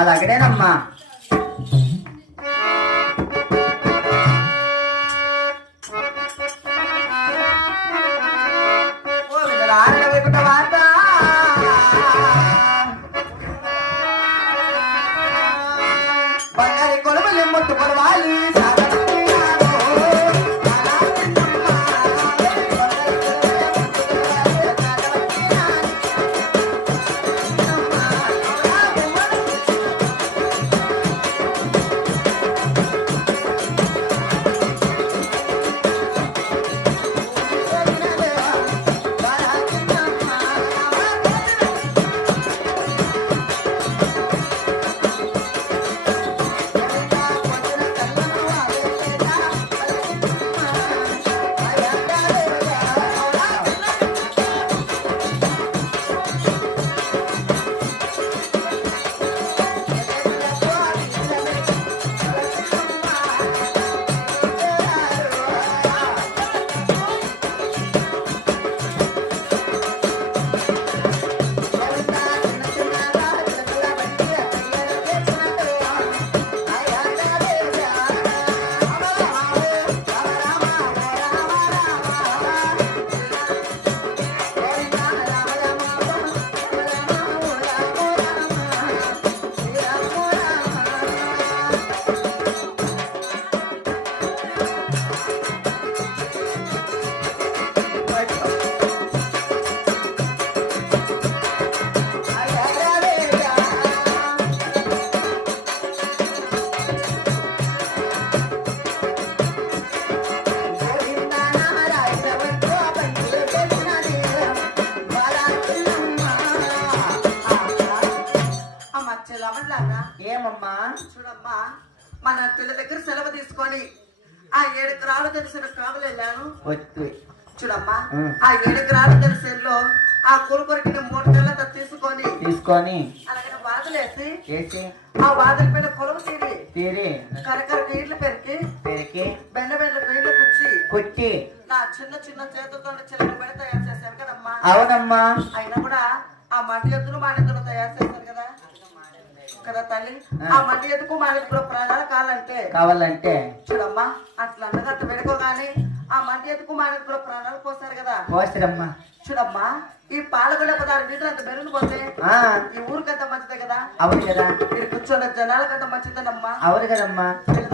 అలాగేనమ్మా. బంగారి కొలువులు ముట్టుకొడవాలి ఏమమ్మా? చూడమ్మా, మన పిల్ల దగ్గర సెలవు తీసుకొని ఆ 7 ఎకరాలు తెలిసిన కావులు వెళ్ళాను. చూడమ్మా, ఆ 7 ఎకరాలు తెలిసిలో ఆ కొనుకొరికిన 3 నెలలతో తీసుకొని అలాగే వాదులేసి ఆ వాదుల పైన కొలువు తీరి కరకర నీళ్లు పెరికి బెండ నీళ్లు కుచ్చి నా చిన్న చిన్న చేతులతో చిన్న బెడ తయారు చేశాను కదమ్మా. అవునమ్మా. అయినా కూడా ఆ మట్టి ఎత్తులు మానెత్తులు తయారు చేశారు కదా తల్లి. ఆ మట్టి ఎత్తుకు మానెత్తుల ప్రాణాలు కావాలంటే చూడమ్మా, అట్లా అన్నగట్టు పెడుకోగాని ఆ మట్టి ఎత్తుకు మానెత్తుల ప్రాణాలు పోస్తారు కదా. పోస్తారమ్మా. చూడమ్మా, ఈ పాలగొండ 16 మీటర్లు అంత మెరుగు పోతే ఈ ఊరికంత మంచిదే కదా. అవును కదా. మీరు కూర్చోన్న జనాలకంత మంచిదేనమ్మా. అవును కదమ్మా. తల్లి